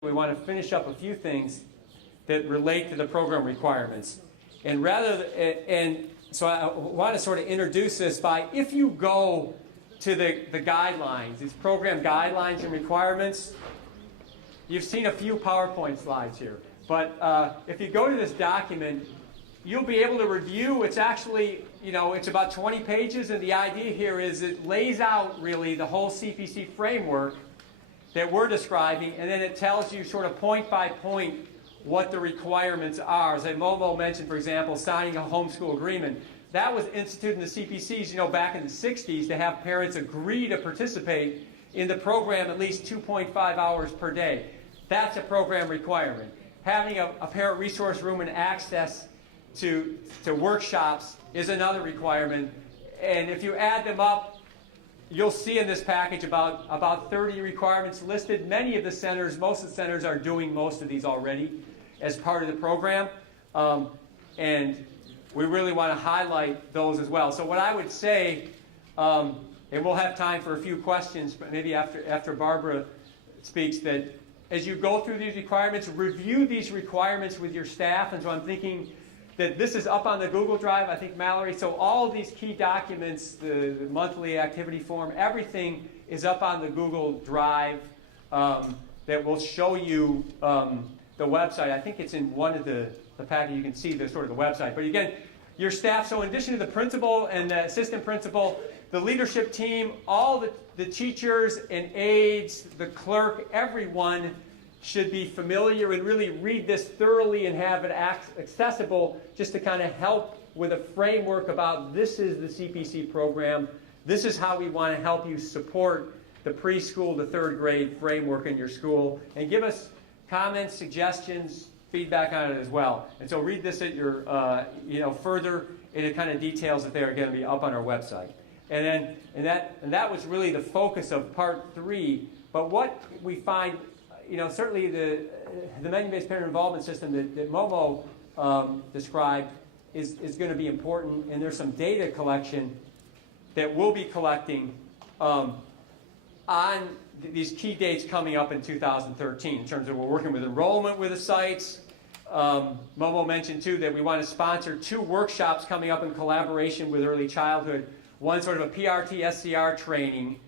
we want to finish up a few things that relate to the program requirements. And so I want to sort of introduce this by, if you go to the guidelines, these program guidelines and requirements, you've seen a few PowerPoint slides here. But if you go to this document, you'll be able to review. It's actually, it's about 20 pages, and the idea here is it lays out really the whole CPC framework that we're describing, and then it tells you sort of point by point what the requirements are. As Momo mentioned, for example, signing a homeschool agreement. That was instituted in the CPCs, back in the 60s, to have parents agree to participate in the program at least 2.5 hours per day. That's a program requirement. Having a parent resource room and access to workshops is another requirement. And if you add them up, you'll see in this package about 30 requirements listed. Many of the centers, most of the centers are doing most of these already as part of the program. And we really want to highlight those as well. So what I would say, and we'll have time for a few questions, but maybe after Barbara speaks, that as you go through these requirements, review these requirements with your staff. And so I'm thinking that this is up on the Google Drive, I think, Mallory. So all of these key documents, the monthly activity form, everything is up on the Google Drive that will show you the website. I think it's in one of the packet. You can see the sort of the website. But again, your staff, so in addition to the principal and the assistant principal, the leadership team, all the teachers and aides, the clerk, everyone should be familiar and really read this thoroughly and have it accessible, just to kind of help with a framework about this is the CPC program. This is how we want to help you support the preschool to third grade framework in your school, and give us comments, suggestions, feedback on it as well. And so read this at your, further, and it kind of details that they are going to be up on our website. And that was really the focus of part 3. But what we find, certainly the menu-based parent involvement system that Momo described is going to be important, and there's some data collection that we'll be collecting on these key dates coming up in 2013 in terms of we're working with enrollment with the sites. Momo mentioned too that we want to sponsor 2 workshops coming up in collaboration with early childhood. One sort of a PRT SCR training,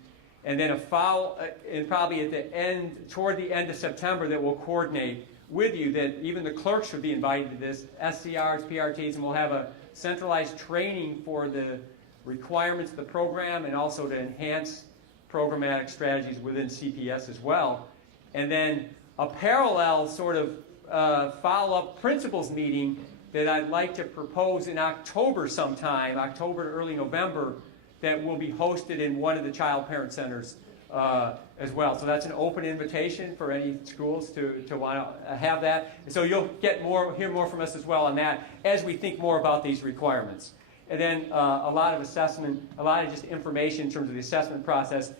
and then a follow, and probably at the end, toward the end of September, that we'll coordinate with you, that even the clerks should be invited to this, SCRs, PRTs, and we'll have a centralized training for the requirements of the program, and also to enhance programmatic strategies within CPS as well. And then a parallel sort of follow-up principals meeting that I'd like to propose in October sometime, October to early November, that will be hosted in one of the child parent centers as well. So that's an open invitation for any schools to want to have that. And so you'll hear more from us as well on that as we think more about these requirements. And then a lot of assessment, a lot of just information in terms of the assessment process.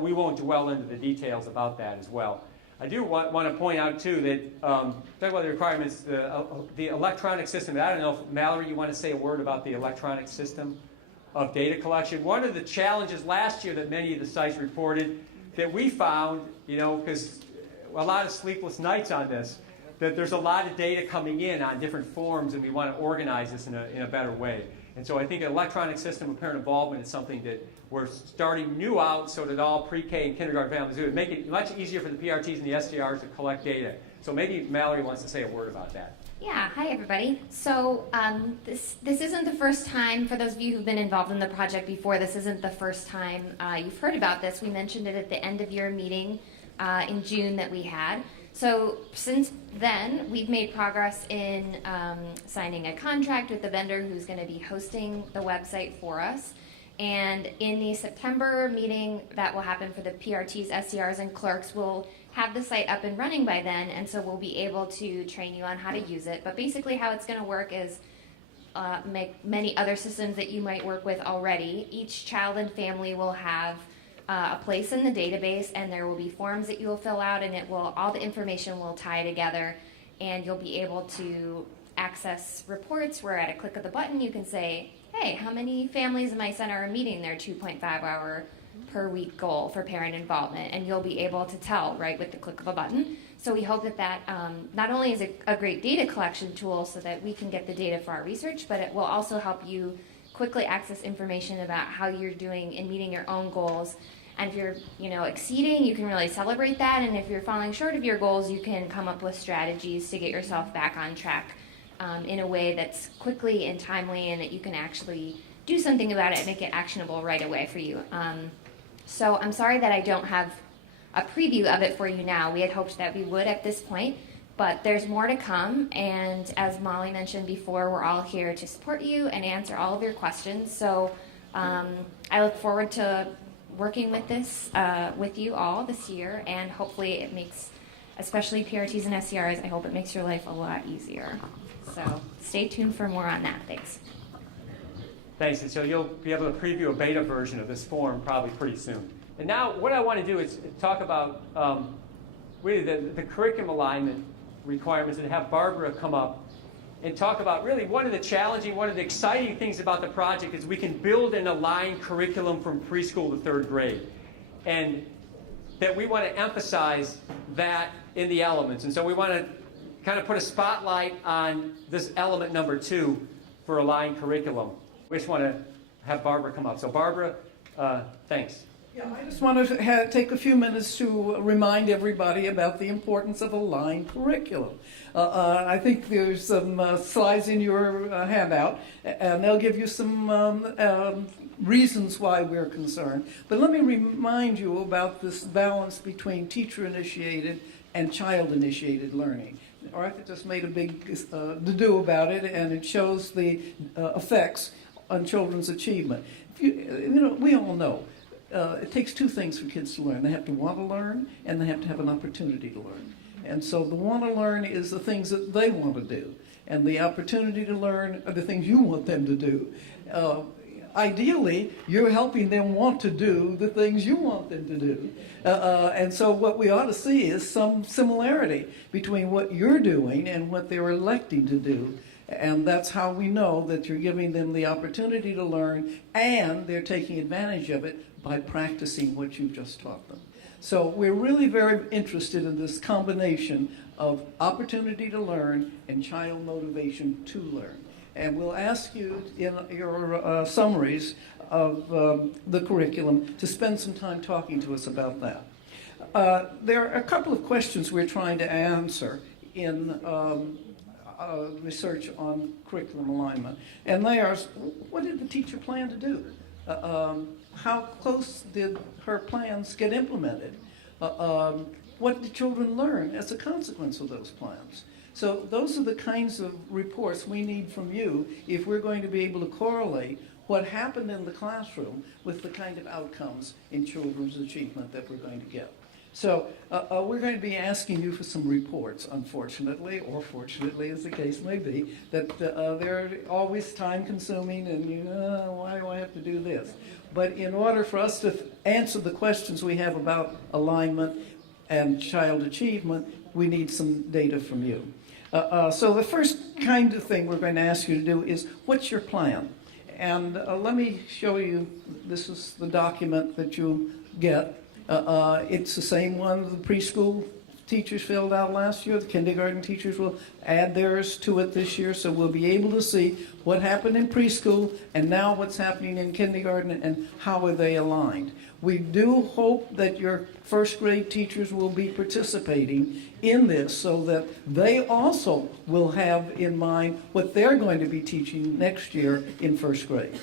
We won't dwell into the details about that as well. I do want to point out too that, talk about the requirements, the electronic system. I don't know if, Mallory, you want to say a word about the electronic system of data collection. One of the challenges last year that many of the sites reported that we found, because a lot of sleepless nights on this, that there's a lot of data coming in on different forms, and we want to organize this in a better way. And so I think an electronic system of parent involvement is something that we're starting new out, so that all pre-K and kindergarten families do it. Make it much easier for the PRTs and the SDRs to collect data. So maybe Mallory wants to say a word about that. Yeah, hi everybody. So this isn't the first time, for those of you who've been involved in the project before, this isn't the first time you've heard about this. We mentioned it at the end of year meeting in June that we had. So since then, we've made progress in signing a contract with the vendor who's going to be hosting the website for us. And in the September meeting that will happen for the PRTs, SCRs, and clerks, we'll have the site up and running by then, and so we'll be able to train you on how to use it. But basically how it's going to work is like many other systems that you might work with already. Each child and family will have a place in the database, and there will be forms that you will fill out, and all the information will tie together, and you'll be able to access reports where at a click of the button you can say, hey, how many families in my center are meeting their 2.5 hour per week goal for parent involvement? And you'll be able to tell right with the click of a button. So we hope that that not only is a great data collection tool so that we can get the data for our research, but it will also help you quickly access information about how you're doing in meeting your own goals. And if you're, exceeding, you can really celebrate that. And if you're falling short of your goals, you can come up with strategies to get yourself back on track in a way that's quickly and timely, and that you can actually do something about it and make it actionable right away for you. So I'm sorry that I don't have a preview of it for you now. We had hoped that we would at this point, but there's more to come. And as Molly mentioned before, we're all here to support you and answer all of your questions. So I look forward to working with this with you all this year, and hopefully it makes, especially PRTs and SCRs, I hope it makes your life a lot easier. So stay tuned for more on that. Thanks. Thanks, and so you'll be able to preview a beta version of this form probably pretty soon. And now what I want to do is talk about really the curriculum alignment requirements, and have Barbara come up and talk about really one of the exciting things about the project is we can build an aligned curriculum from preschool to third grade. And that we want to emphasize that in the elements. And so we want to kind of put a spotlight on this element number 2 for aligned curriculum. We just want to have Barbara come up. So Barbara, thanks. Yeah, I just want to take a few minutes to remind everybody about the importance of aligned curriculum. I think there's some slides in your handout, and they'll give you some reasons why we're concerned. But let me remind you about this balance between teacher-initiated and child-initiated learning. Arthur just made a big to-do about it, and it shows the effects on children's achievement. We all know it takes 2 things for kids to learn. They have to want to learn, and they have to have an opportunity to learn. And so the want to learn is the things that they want to do, and the opportunity to learn are the things you want them to do. Ideally, you're helping them want to do the things you want them to do. And so what we ought to see is some similarity between what you're doing and what they're electing to do. And that's how we know that you're giving them the opportunity to learn, and they're taking advantage of it by practicing what you've just taught them. So we're really very interested in this combination of opportunity to learn and child motivation to learn. And we'll ask you in your summaries of the curriculum to spend some time talking to us about that. There are a couple of questions we're trying to answer in research on curriculum alignment. And they are, what did the teacher plan to do? How close did her plans get implemented? What did children learn as a consequence of those plans? So those are the kinds of reports we need from you if we're going to be able to correlate what happened in the classroom with the kind of outcomes in children's achievement that we're going to get. So we're going to be asking you for some reports, unfortunately, or fortunately, as the case may be, that they're always time-consuming, and why do I have to do this? But in order for us to answer the questions we have about alignment and child achievement, we need some data from you. So the first kind of thing we're going to ask you to do is, what's your plan? And let me show you, this is the document that you get. It's the same one the preschool teachers filled out last year. The kindergarten teachers will add theirs to it this year, so we'll be able to see what happened in preschool and now what's happening in kindergarten and how are they aligned. We do hope that your first grade teachers will be participating in this so that they also will have in mind what they're going to be teaching next year in first grade.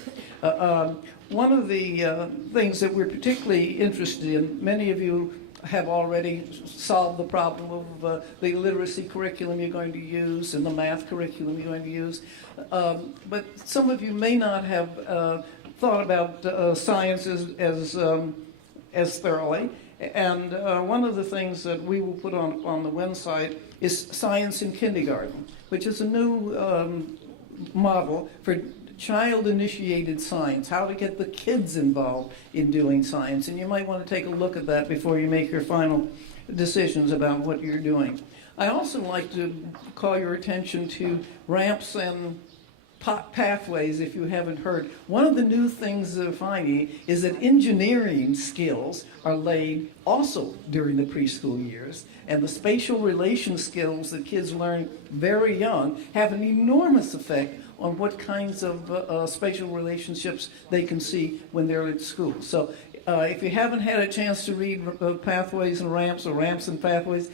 One of the things that we're particularly interested in, many of you have already solved the problem of the literacy curriculum you're going to use and the math curriculum you're going to use. But some of you may not have thought about science as thoroughly. And one of the things that we will put on the website is Science in Kindergarten, which is a new model for child-initiated science, how to get the kids involved in doing science. And you might want to take a look at that before you make your final decisions about what you're doing. I also like to call your attention to ramps and pathways, if you haven't heard, one of the new things they're finding is that engineering skills are laid also during the preschool years, and the spatial relation skills that kids learn very young have an enormous effect on what kinds of spatial relationships they can see when they're at school. So if you haven't had a chance to read Pathways and Ramps, or Ramps and Pathways,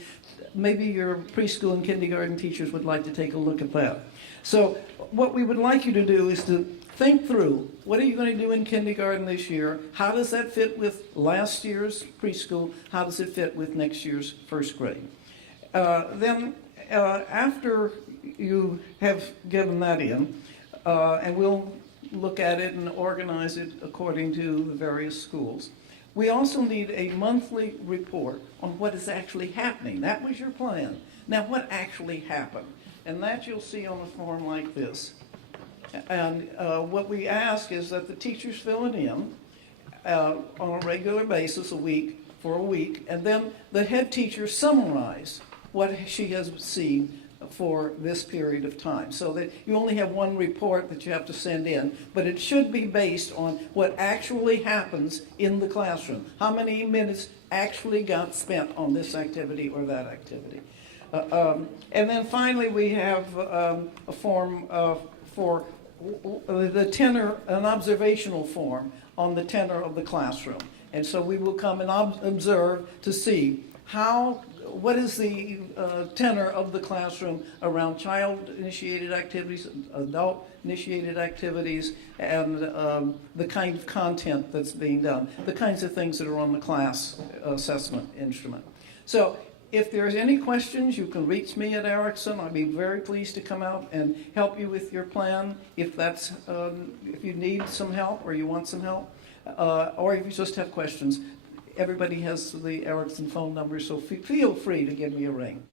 maybe your preschool and kindergarten teachers would like to take a look at that. So what we would like you to do is to think through, what are you going to do in kindergarten this year? How does that fit with last year's preschool? How does it fit with next year's first grade? Then after you have given that in, and we'll look at it and organize it according to the various schools, we also need a monthly report on what is actually happening. That was your plan. Now, what actually happened? And that you'll see on a form like this. And what we ask is that the teachers fill it in on a regular basis, for a week, and then the head teacher summarize what she has seen for this period of time, so that you only have one report that you have to send in, but it should be based on what actually happens in the classroom. How many minutes actually got spent on this activity or that activity. And then finally we have a form for the tenor, an observational form on the tenor of the classroom. And so we will come and observe to see what is the tenor of the classroom around child-initiated activities, adult-initiated activities, and the kind of content that's being done, the kinds of things that are on the class assessment instrument. So if there's any questions, you can reach me at Erickson. I'd be very pleased to come out and help you with your plan if you need some help or you want some help, or if you just have questions. Everybody has the Erickson phone number, so feel free to give me a ring.